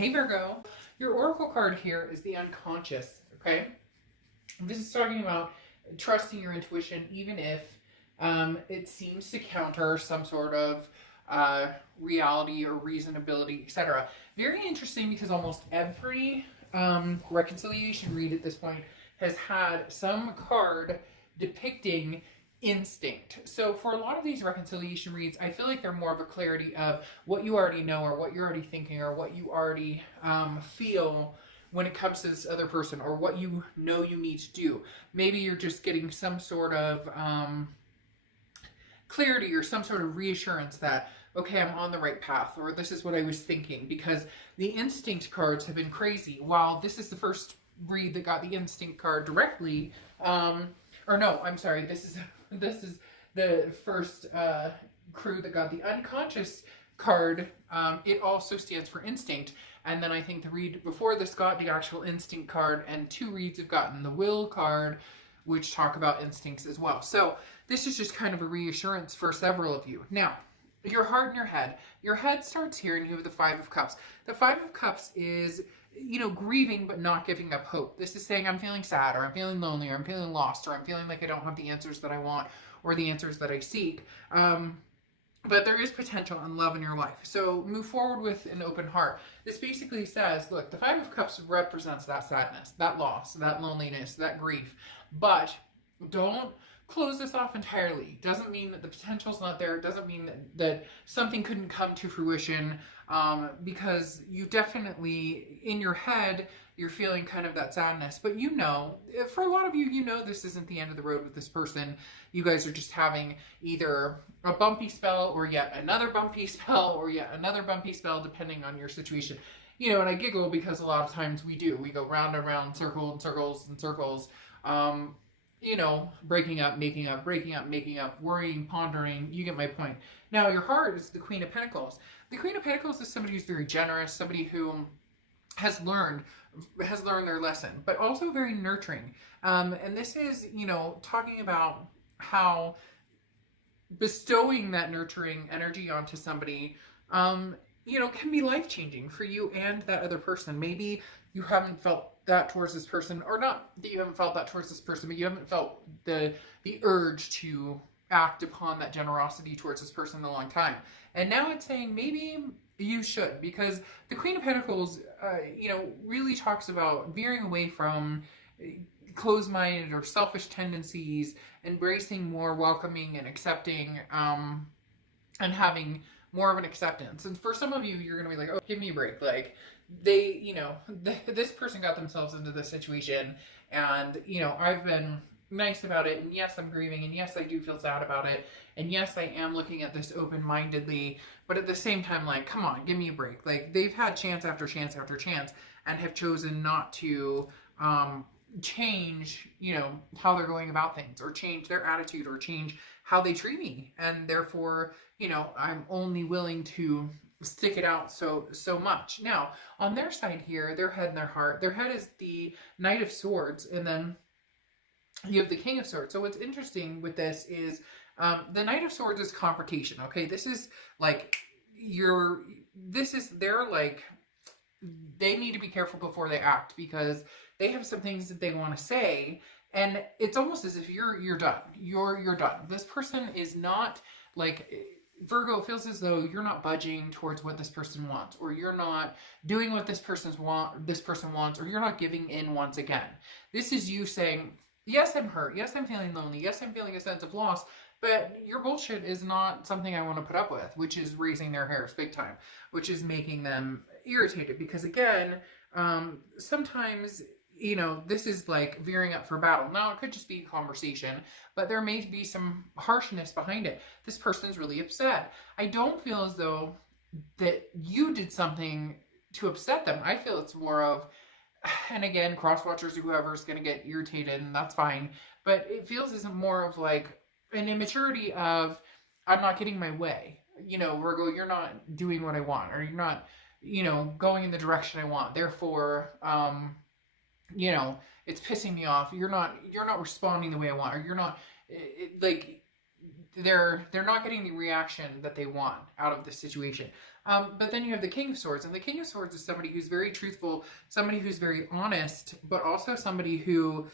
Hey Virgo, your oracle card here is the unconscious, okay? This is talking about trusting your intuition even if it seems to counter some sort of uh, reality or reasonability, etc. Very interesting because almost every reconciliation read at this point has had some card depicting instinct. So for a lot of these reconciliation reads, I feel like they're more of a clarity of what you already know or what you're already thinking or what you already feel when it comes to this other person or what you know you need to do. Maybe you're just getting some sort of clarity or some sort of reassurance that, okay, I'm on the right path, or this is what I was thinking, because the instinct cards have been crazy. While this is the first read that got the instinct card directly, or no, I'm sorry, this is the first crew that got the unconscious card. It also stands for instinct. And then I think the read before this got the actual instinct card, and two reads have gotten the will card, which talk about instincts as well. So this is just kind of a reassurance for several of you. Now, your heart and your head. Your head starts here and you have the Five of Cups. The Five of Cups is, grieving but not giving up hope. This is saying I'm feeling sad, or I'm feeling lonely, or I'm feeling lost, or I'm feeling like I don't have the answers that I want or the answers that I seek. But there is potential and love in your life. So move forward with an open heart. This basically says, look, the Five of Cups represents that sadness, that loss, that loneliness, that grief. But don't close this off entirely. Doesn't mean that the potential's not there. Doesn't mean that something couldn't come to fruition, because you definitely, in your head, you're feeling kind of that sadness. But for a lot of you, this isn't the end of the road with this person. You guys are just having either a bumpy spell or yet another bumpy spell or yet another bumpy spell, depending on your situation. And I giggle because a lot of times we go round and round, circle and circles and circles. Breaking up, making up, breaking up, making up, worrying, pondering. You get my point. Now, your heart is the Queen of Pentacles. The Queen of Pentacles is somebody who's very generous, somebody who has learned their lesson, but also very nurturing. And this is, talking about how bestowing that nurturing energy onto somebody, can be life-changing for you and that other person. Maybe you haven't felt that towards this person, or not that you haven't felt that towards this person, but you haven't felt the urge to act upon that generosity towards this person in a long time. And now it's saying maybe you should, because the Queen of Pentacles, really talks about veering away from closed-minded or selfish tendencies, embracing more welcoming and accepting, and having more of an acceptance. And for some of you, you're going to be like, oh, give me a break. Like, this person got themselves into this situation, and, I've been nice about it, and yes, I'm grieving, and yes, I do feel sad about it, and yes, I am looking at this open-mindedly, but at the same time, like, come on, give me a break. Like, they've had chance after chance after chance, and have chosen not to, change, how they're going about things, or change their attitude, or change how they treat me. And therefore, I'm only willing to stick it out so much. Now, on their side here, their head and their heart, their head is the Knight of Swords, and then you have the King of Swords. So what's interesting with this is the Knight of Swords is confrontation. Okay, this is like they need to be careful before they act, because they have some things that they want to say, and it's almost as if you're done. You're done. This person is not, like, Virgo, feels as though you're not budging towards what this person wants, or you're not doing what this person wants, or you're not giving in once again. This is you saying, yes, I'm hurt. Yes, I'm feeling lonely. Yes, I'm feeling a sense of loss, but your bullshit is not something I want to put up with, which is raising their hairs big time, which is making them irritated, because again, sometimes, this is like veering up for battle. Now, it could just be a conversation, but there may be some harshness behind it. This person's really upset. I don't feel as though that you did something to upset them. I feel it's more of, and again, cross-watchers or whoever's going to get irritated, and that's fine, but it feels as more of like an immaturity of, I'm not getting my way. Virgo, you're not doing what I want, or you're not, going in the direction I want. Therefore, it's pissing me off. You're not responding the way I want, or you're not, like, they're not getting the reaction that they want out of the situation. But then you have the King of Swords, and the King of Swords is somebody who's very truthful, somebody who's very honest, but also somebody who,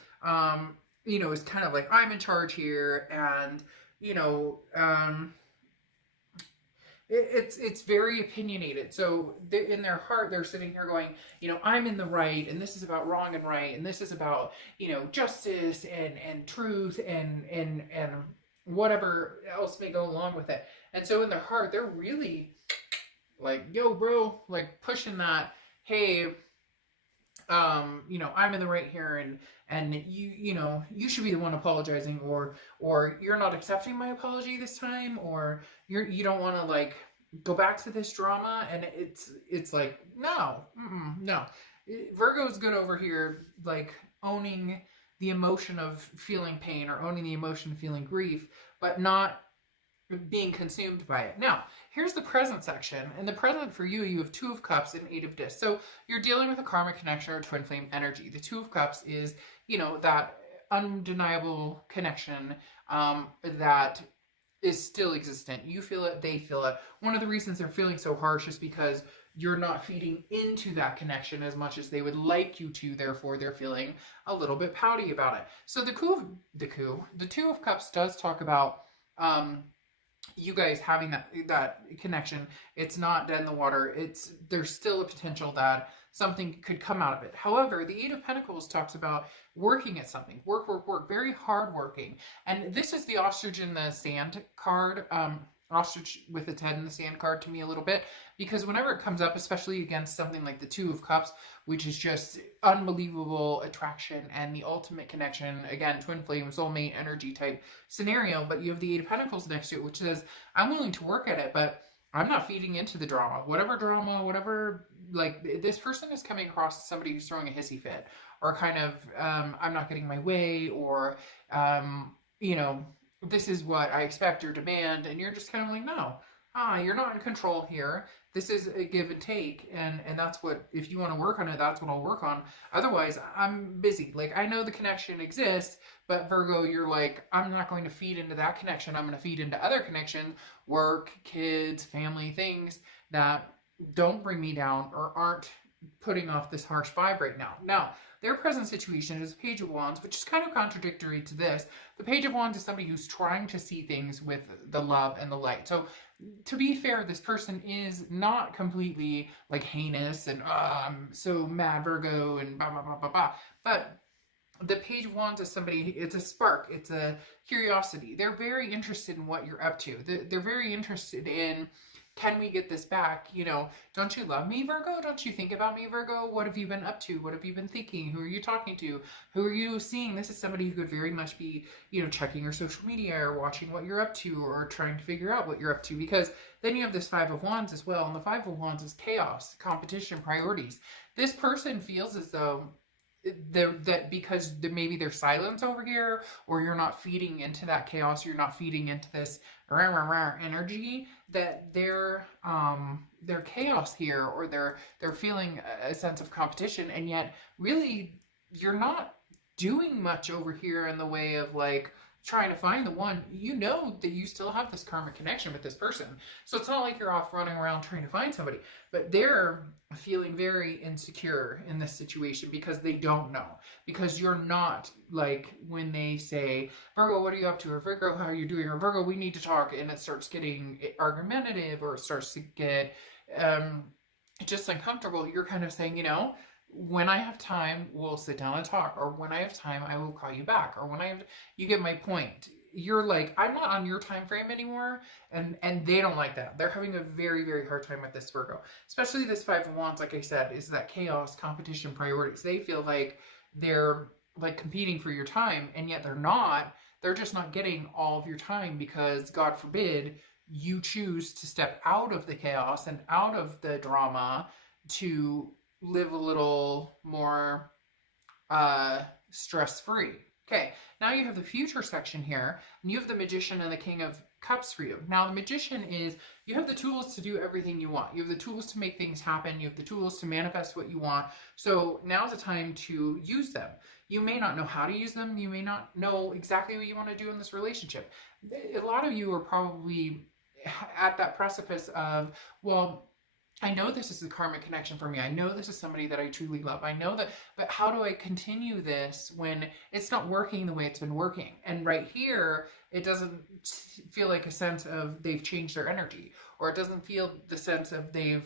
is kind of like, I'm in charge here, and it's very opinionated. So in their heart, they're sitting here going, I'm in the right, and this is about wrong and right, and this is about justice and truth and whatever else may go along with it. And so in their heart, they're really like, yo, bro, like pushing that, hey, I'm in the right here, and you should be the one apologizing, or you're not accepting my apology this time, or you don't want to like go back to this drama. And it's like, no, no. Virgo's good over here, like owning the emotion of feeling pain or owning the emotion of feeling grief, but not being consumed by it. Now, here's the present section. In the present for you, you have Two of Cups and Eight of Discs. So you're dealing with a karmic connection or twin flame energy. The Two of Cups is, that undeniable connection that is still existent. You feel it, they feel it. One of the reasons they're feeling so harsh is because you're not feeding into that connection as much as they would like you to. Therefore, they're feeling a little bit pouty about it. So the Two of Cups does talk about you guys having that connection. It's not dead in the water. There's still a potential that something could come out of it. However, the Eight of Pentacles talks about working at something. Work, very hard working. And this is the ostrich in the sand card. Ostrich with its head in the sand card to me a little bit, because whenever it comes up, especially against something like the Two of Cups, which is just unbelievable attraction and the ultimate connection, again, twin flame, soulmate energy type scenario, but you have the Eight of Pentacles next to it, which says, I'm willing to work at it, but I'm not feeding into the drama, whatever, like this person is coming across as somebody who's throwing a hissy fit, or kind of, I'm not getting my way, or, this is what I expect or demand, and you're just kind of like, no, you're not in control here. This is a give and take, and that's what, if you want to work on it, that's what I'll work on. Otherwise, I'm busy. Like, I know the connection exists, but Virgo, you're like, I'm not going to feed into that connection. I'm going to feed into other connections, work, kids, family, things that don't bring me down or aren't putting off this harsh vibe right now. Now, their present situation is Page of Wands, which is kind of contradictory to this. The Page of Wands is somebody who's trying to see things with the love and the light. So, to be fair, this person is not completely like heinous and I'm so mad, Virgo, and blah, blah, blah, blah, blah. But the Page of Wands is somebody, it's a spark, it's a curiosity. They're very interested in what you're up to. They're very interested in, can we get this back? Don't you love me, Virgo? Don't you think about me, Virgo? What have you been up to? What have you been thinking? Who are you talking to? Who are you seeing? This is somebody who could very much be, checking your social media or watching what you're up to or trying to figure out what you're up to, because then you have this Five of Wands as well. And the Five of Wands is chaos, competition, priorities. This person feels as though that because maybe there's silence over here, or you're not feeding into that chaos, you're not feeding into this rah, rah, rah energy, that they're chaos here, or they're feeling a sense of competition, and yet really you're not doing much over here in the way of like trying to find the one. That you still have this karmic connection with this person, so it's not like you're off running around trying to find somebody, but they're feeling very insecure in this situation because they don't know, because you're not like, when they say, Virgo, what are you up to? Or Virgo, how are you doing? Or Virgo, we need to talk, and it starts getting argumentative, or it starts to get just uncomfortable. You're kind of saying, when I have time, we'll sit down and talk, or when I have time, I will call you back, or you get my point. You're like, I'm not on your time frame anymore, and they don't like that. They're having a very, very hard time with this, Virgo. Especially this Five of Wands, like I said, is that chaos, competition, priorities. They feel like they're like competing for your time, and yet they're not. They're just not getting all of your time because, God forbid, you choose to step out of the chaos and out of the drama to live a little more stress-free. Okay, now you have the future section here, and you have the Magician and the King of Cups for you. Now, the Magician is, you have the tools to do everything you want. You have the tools to make things happen. You have the tools to manifest what you want. So now's the time to use them. You may not know how to use them. You may not know exactly what you want to do in this relationship. A lot of you are probably at that precipice of, well, I know this is a karmic connection for me. I know this is somebody that I truly love. I know that, but how do I continue this when it's not working the way it's been working? And right here, it doesn't feel like a sense of they've changed their energy, or it doesn't feel the sense of they've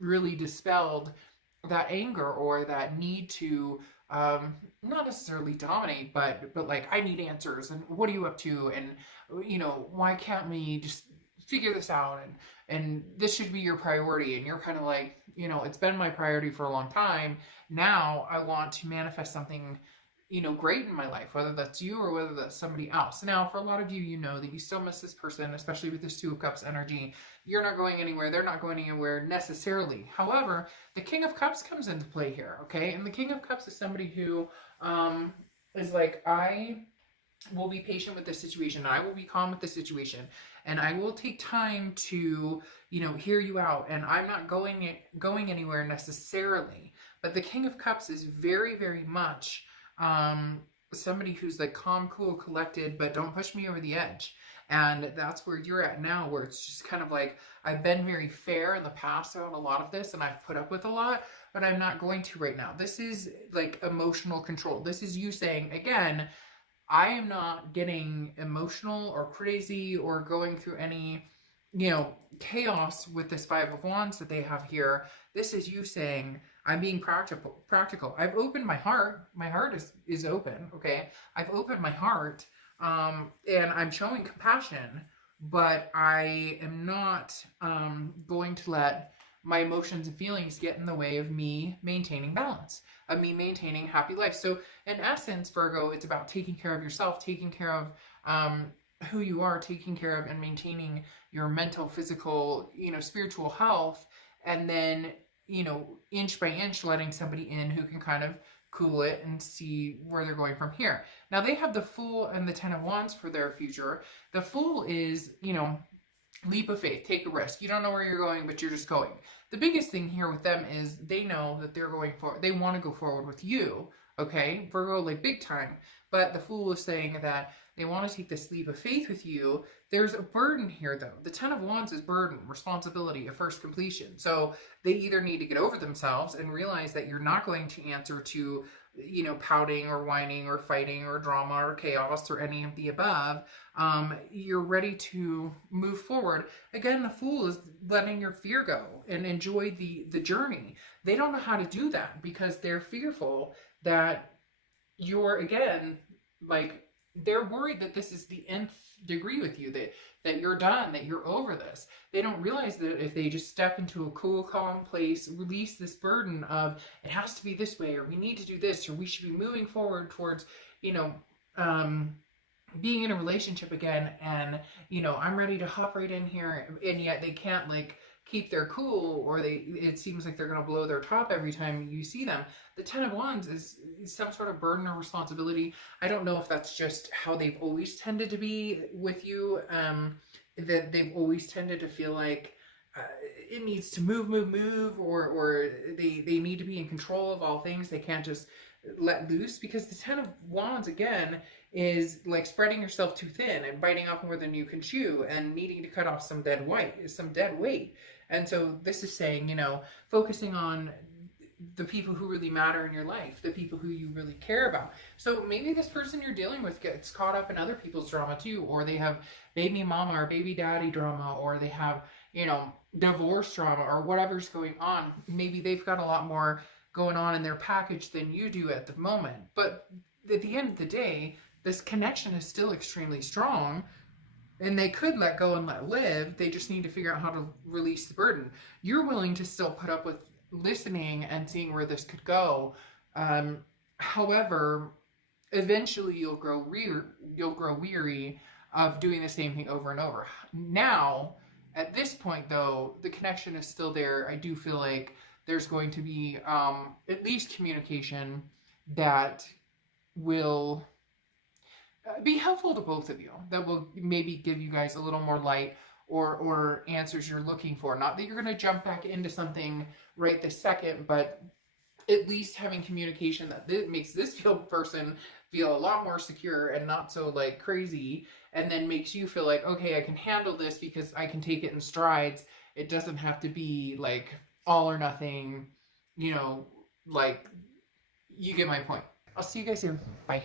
really dispelled that anger or that need to not necessarily dominate, but like, I need answers, and what are you up to, and why can't we just figure this out, and this should be your priority. And you're kind of like, it's been my priority for a long time. Now I want to manifest something, great in my life, whether that's you or whether that's somebody else. Now, for a lot of you, you know that you still miss this person, especially with this Two of Cups energy. You're not going anywhere. They're not going anywhere necessarily. However, the King of Cups comes into play here, okay? And the King of Cups is somebody who is like, I will be patient with this situation. I will be calm with this situation, and I will take time to, hear you out. And I'm not going anywhere necessarily. But the King of Cups is very, very much somebody who's like calm, cool, collected, but don't push me over the edge. And that's where you're at now, where it's just kind of like, I've been very fair in the past on a lot of this, and I've put up with a lot, but I'm not going to right now. This is like emotional control. This is you saying, again, I am not getting emotional or crazy or going through any, chaos with this Five of Wands that they have here. This is you saying, I'm being practical. I've opened my heart. My heart is open, okay? I've opened my heart, and I'm showing compassion, but I am not going to let my emotions and feelings get in the way of me maintaining balance, of me maintaining happy life. So in essence, Virgo, it's about taking care of yourself, taking care of who you are, taking care of and maintaining your mental, physical, spiritual health, and then, inch by inch letting somebody in who can kind of cool it and see where they're going from here. Now, they have the Fool and the Ten of Wands for their future. The Fool is, leap of faith, take a risk. You don't know where you're going, but you're just going. The biggest thing here with them is they know that they're going for, they want to go forward with you, okay? Virgo, like big time. But the Fool is saying that they want to take this leap of faith with you. There's a burden here, though. The Ten of Wands is burden, responsibility, a first completion. So they either need to get over themselves and realize that you're not going to answer to, pouting or whining or fighting or drama or chaos or any of the above. You're ready to move forward. Again, the Fool is letting your fear go and enjoy the journey. They don't know how to do that because they're fearful that you're, again, like, they're worried that this is the nth degree with you, that you're done, that you're over this. They don't realize that if they just step into a cool, calm place, release this burden of, it has to be this way, or we need to do this, or we should be moving forward towards, being in a relationship again, and, I'm ready to hop right in here, and yet they can't, like, keep their cool, or it seems like they're going to blow their top every time you see them. The Ten of Wands is some sort of burden or responsibility. I don't know if that's just how they've always tended to be with you, that they've always tended to feel like it needs to move, or they need to be in control of all things. They can't just let loose, because the Ten of Wands, again, is like spreading yourself too thin and biting off more than you can chew and needing to cut off some dead weight. And so this is saying, focusing on the people who really matter in your life, the people who you really care about. So maybe this person you're dealing with gets caught up in other people's drama too, or they have baby mama or baby daddy drama, or they have, divorce drama, or whatever's going on. Maybe they've got a lot more going on in their package than you do at the moment. But at the end of the day, this connection is still extremely strong, and they could let go and let live. They just need to figure out how to release the burden. You're willing to still put up with listening and seeing where this could go. However, eventually you'll grow weary of doing the same thing over and over. Now, at this point, though, the connection is still there. I do feel like there's going to be at least communication that will be helpful to both of you. That will maybe give you guys a little more light or answers you're looking for. Not that you're going to jump back into something right this second, but at least having communication that makes this person feel a lot more secure and not so like crazy, and then makes you feel like, okay, I can handle this because I can take it in strides. It doesn't have to be like all or nothing, you know, like, you get my point. I'll see you guys soon. Bye.